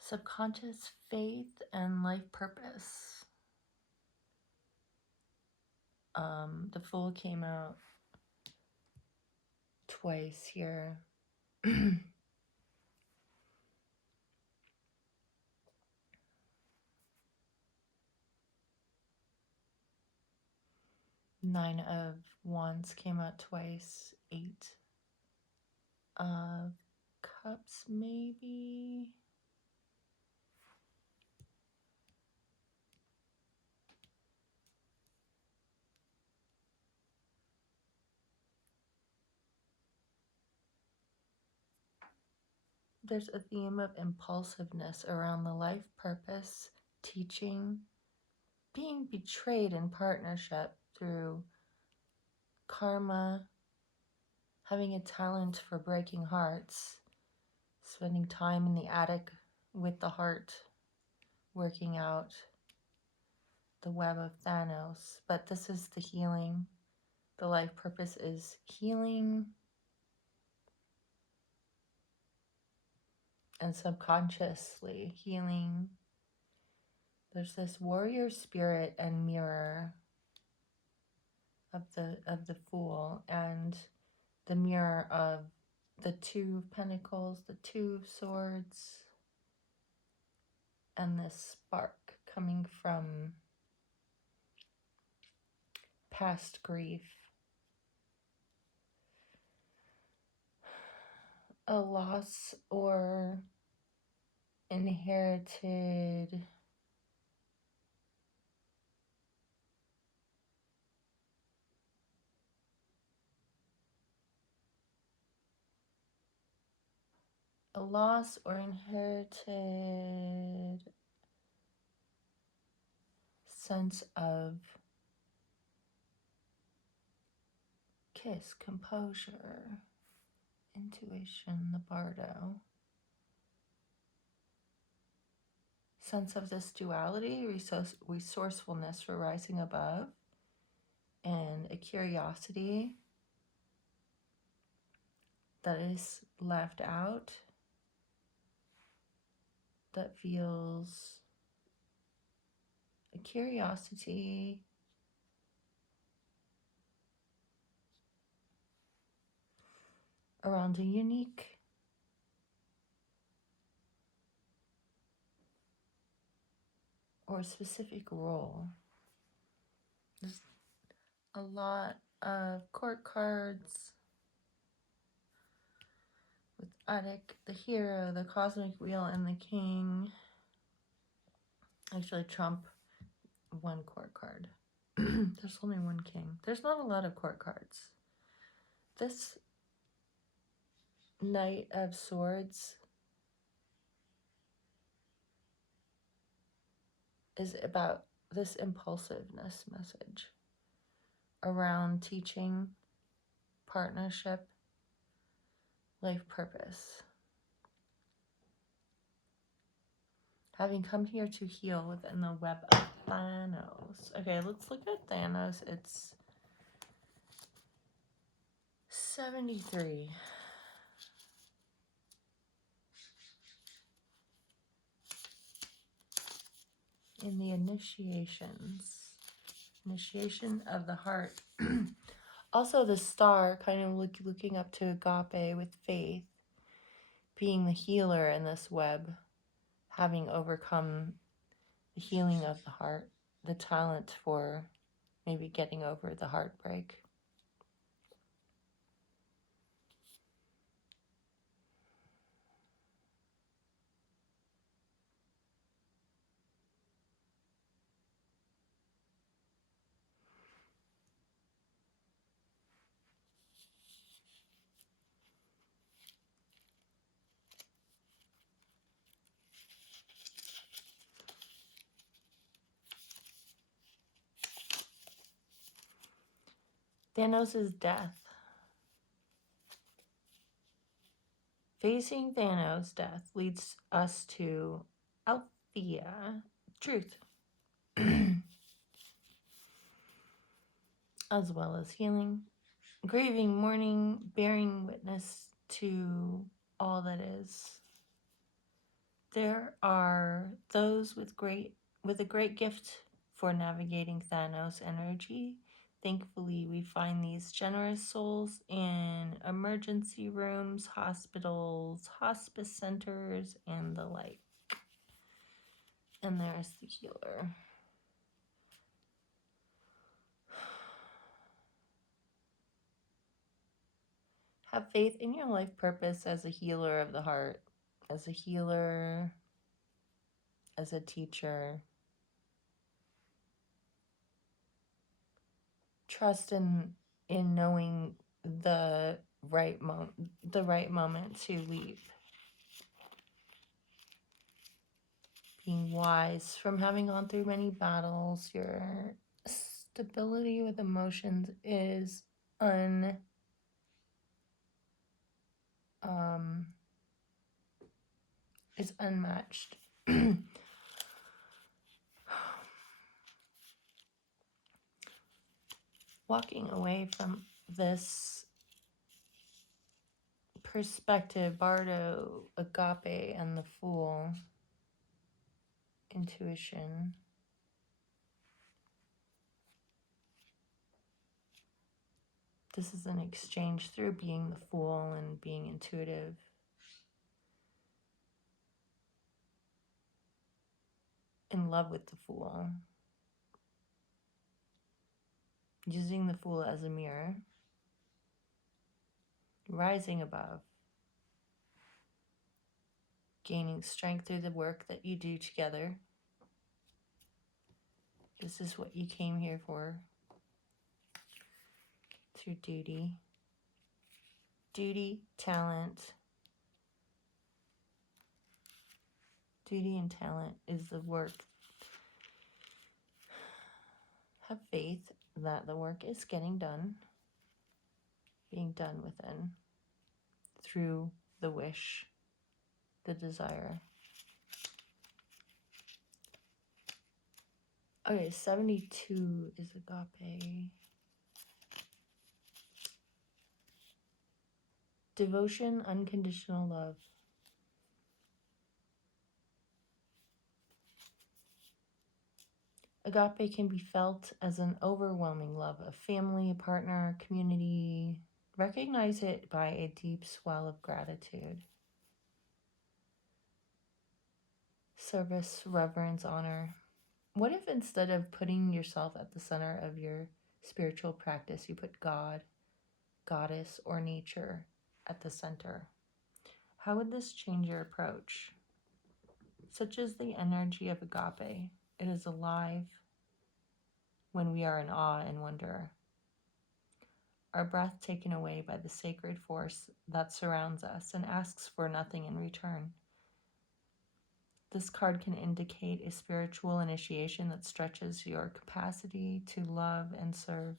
Subconscious faith and life purpose. The Fool came out twice here. Nine of Wands came out twice. Eight of Cups, maybe. There's a theme of impulsiveness around the life purpose, teaching, being betrayed in partnership through karma, having a talent for breaking hearts, spending time in the attic with the heart, working out the web of Thanos. But this is the healing. The life purpose is healing and subconsciously healing. There's this warrior spirit and mirror of the Fool, and the mirror of the Two of Pentacles, the Two of Swords, and this spark coming from past grief, a loss or inherited sense of kiss, composure, intuition, the bardo. Sense of this duality, resourcefulness for rising above, and a curiosity that is left out, that feels a curiosity around a unique or specific role. There's a lot of court cards with Attic, the Hero, the Cosmic Wheel, and the King. Actually, Trump, one court card. There's only one king. There's not a lot of court cards. This Knight of Swords is about this impulsiveness message around teaching, partnership, life purpose. Having come here to heal within the web of Thanos. Okay, let's look at Thanos. It's 73. In the initiation of the heart. Also the star, kind of looking up to Agape with faith, being the healer in this web, having overcome the healing of the heart, the talent for maybe getting over the heartbreak. Thanos' death. Facing Thanos' death leads us to Althea, truth, as well as healing, grieving, mourning, bearing witness to all that is. There are those with a great gift for navigating Thanos energy. Thankfully, we find these generous souls in emergency rooms, hospitals, hospice centers, and the like. And there's the healer. Have faith in your life purpose as a healer of the heart, as a healer, as a teacher. Trust in knowing the right moment to leap. Being wise from having gone through many battles, your stability with emotions is unmatched. Walking away from this perspective, Bardo, Agape, and the Fool, intuition. This is an exchange through being the Fool and being intuitive. In love with the Fool. Using the Fool as a mirror. Rising above. Gaining strength through the work that you do together. This is what you came here for. Through duty. Duty, talent. Duty and talent is the work. Have faith that the work is getting done. Being done within. Through the wish. The desire. Okay, 72 is agape. Devotion, unconditional love. Agape can be felt as an overwhelming love of family, partner, community. Recognize it by a deep swell of gratitude. Service, reverence, honor. What if instead of putting yourself at the center of your spiritual practice, you put God, goddess, or nature at the center? How would this change your approach? Such is the energy of agape. It is alive when we are in awe and wonder. Our breath taken away by the sacred force that surrounds us and asks for nothing in return. This card can indicate a spiritual initiation that stretches your capacity to love and serve.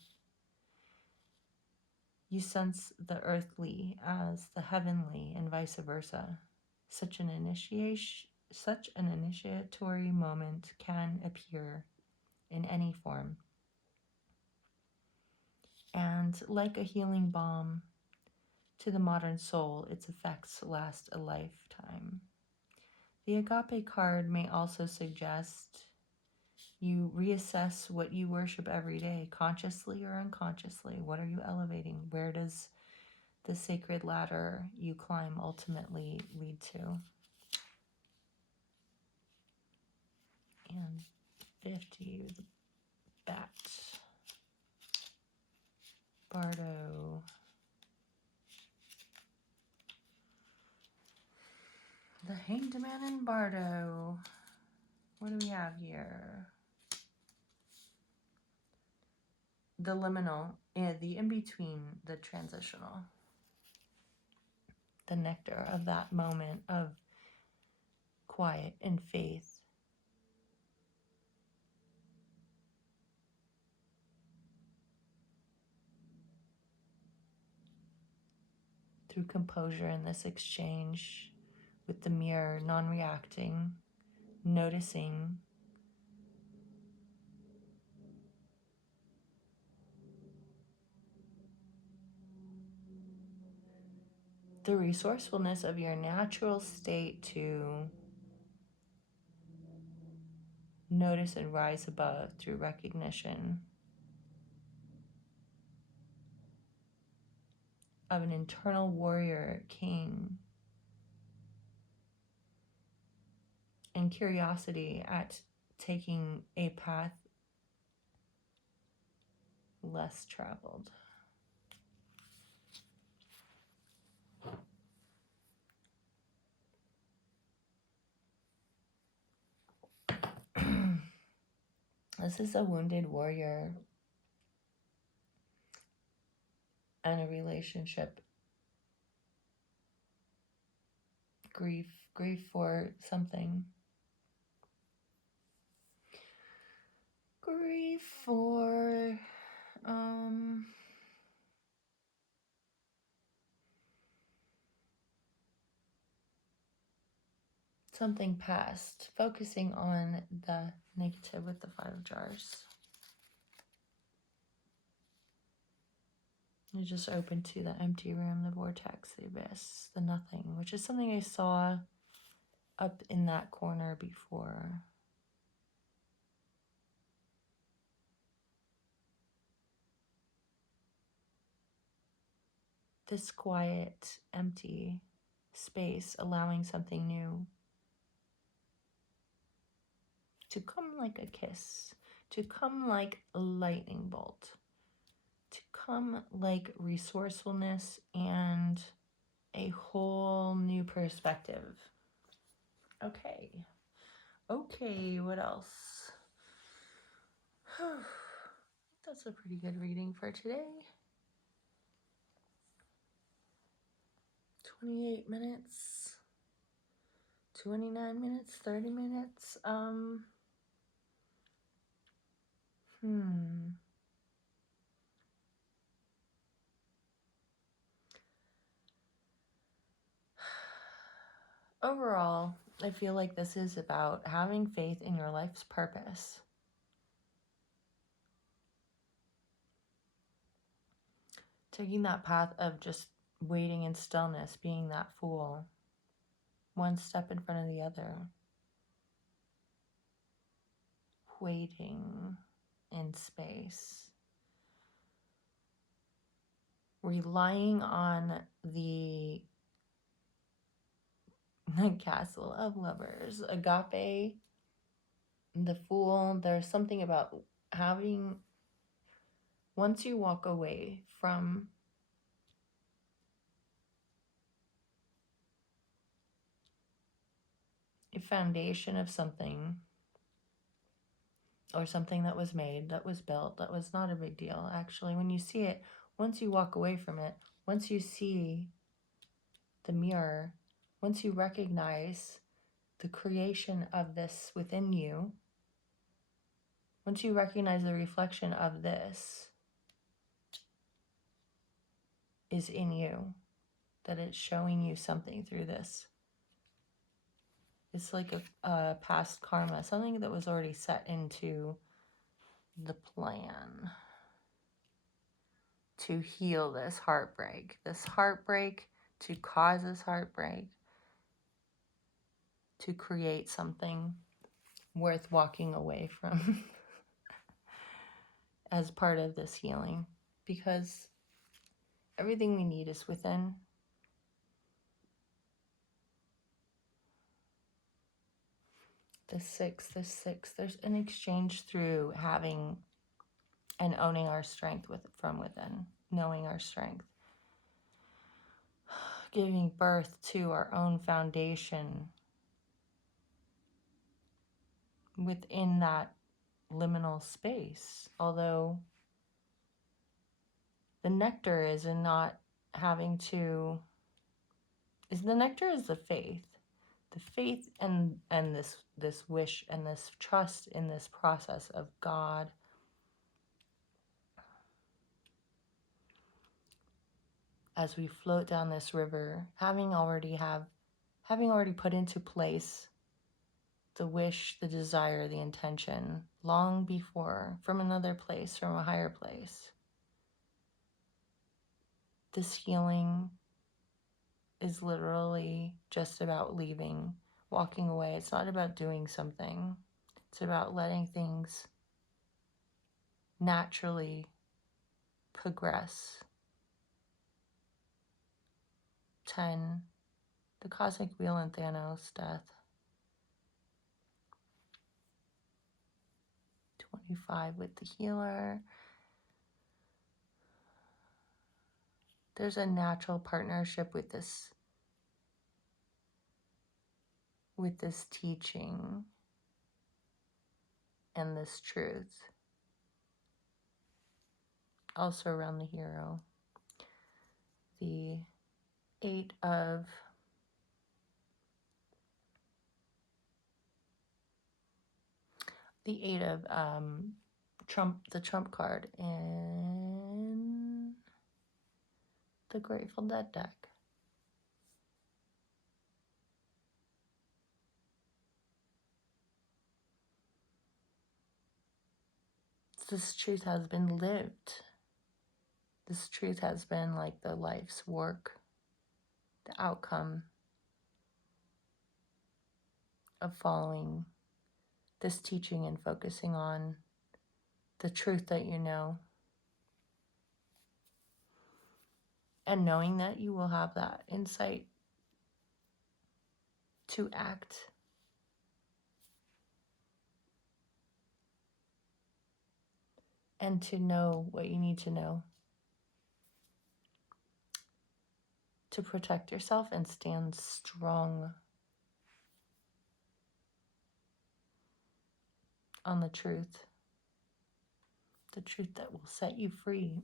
You sense the earthly as the heavenly and vice versa. Such an initiatory moment can appear in any form. And like a healing balm to the modern soul, its effects last a lifetime. The agape card may also suggest you reassess what you worship every day, consciously or unconsciously. What are you elevating? Where does the sacred ladder you climb ultimately lead to? And 50, the bat. Bardo. The Hanged Man and Bardo. What do we have here? The liminal, the in-between, the transitional. The nectar of that moment of quiet and faith. Through composure in this exchange with the mirror, non-reacting, noticing, the resourcefulness of your natural state to notice and rise above through recognition of an internal warrior king and curiosity at taking a path less traveled. This is a wounded warrior and a relationship. Grief for something. Grief for something past, focusing on the negative with the 5 of jars. You're just open to the empty room, the vortex, the abyss, the nothing, which is something I saw up in that corner before. This quiet, empty space, allowing something new to come like a kiss, to come like a lightning bolt, to come like resourcefulness and a whole new perspective. Okay, what else? That's a pretty good reading for today. 28 minutes, 29 minutes, 30 minutes. Overall, I feel like this is about having faith in your life's purpose. Taking that path of just waiting in stillness, being that fool, one step in front of the other. Waiting in space. Relying on the castle of lovers, agape, the fool. There's something about having, once you walk away from a foundation of something, or something that was made, that was built, that was not a big deal. Actually, when you see it, once you walk away from it, once you see the mirror, once you recognize the creation of this within you, once you recognize the reflection of this is in you, that it's showing you something through this. It's like a past karma, something that was already set into the plan to heal this heartbreak, to cause this heartbreak, to create something worth walking away from as part of this healing. Because everything we need is within. The six, there's an exchange through having and owning our strength from within, knowing our strength. Giving birth to our own foundation within that liminal space. Although the nectar is in not having to, the nectar is the faith. The faith and this wish and this trust in this process of God. As we float down this river, having already put into place the wish, the desire, the intention, long before, from another place, from a higher place. This healing is literally just about leaving, walking away. It's not about doing something. It's about letting things naturally progress. 10, the cosmic wheel and Thanos' death. 25 with the healer. There's a natural partnership with this teaching and this truth. Also around the hero. The 8 of the Trump card in the Grateful Dead deck. This truth has been lived. This truth has been like the life's work, the outcome of following this teaching and focusing on the truth that you know. And knowing that you will have that insight to act. And to know what you need to know. To protect yourself and stand strong on the truth. The truth that will set you free.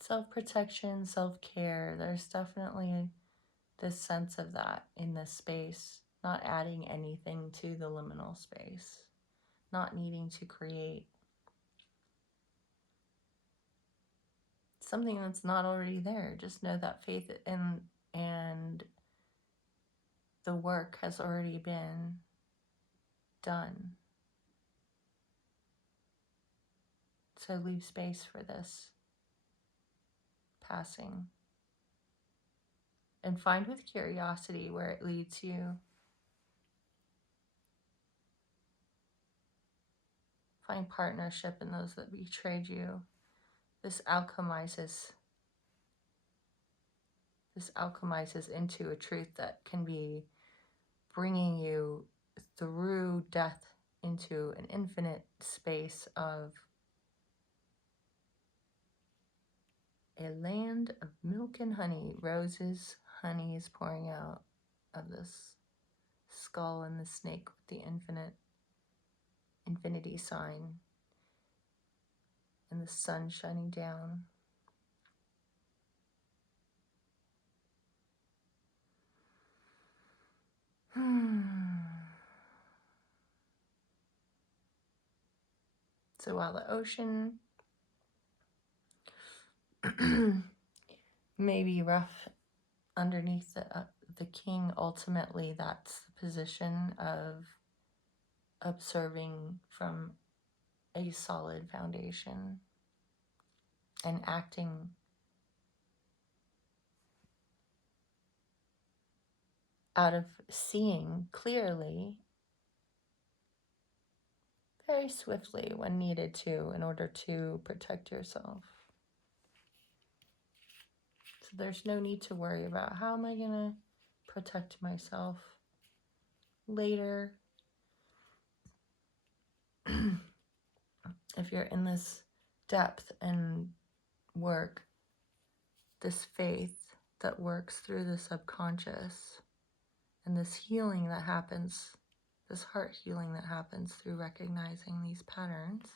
Self-protection, self-care, there's definitely this sense of that in this space. Not adding anything to the liminal space. Not needing to create something that's not already there. Just know that faith and the work has already been done. So leave space for this passing. And find with curiosity where it leads you. Find partnership in those that betrayed you. This alchemizes into a truth that can be bringing you through death into an infinite space of a land of milk and honey. Roses, honey is pouring out of this skull and the snake with the infinity sign and the sun shining down. So while the ocean may be rough underneath the king, ultimately that's the position of observing from a solid foundation and acting out of seeing clearly, very swiftly when needed to, in order to protect yourself. So there's no need to worry about how am I going to protect myself later. If you're in this depth and work, this faith that works through the subconscious, and this healing that happens, this heart healing that happens through recognizing these patterns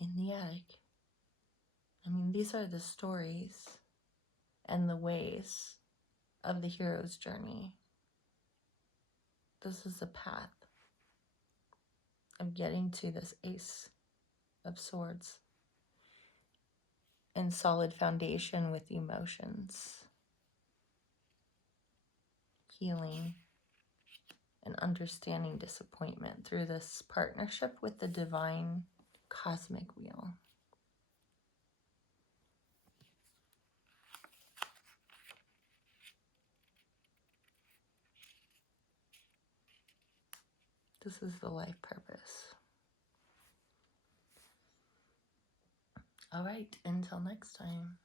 in the attic. I mean, these are the stories and the ways of the hero's journey. This is the path of getting to this Ace of Swords and solid foundation with emotions, healing, and understanding disappointment through this partnership with the divine cosmic wheel. This is the life purpose. All right, until next time.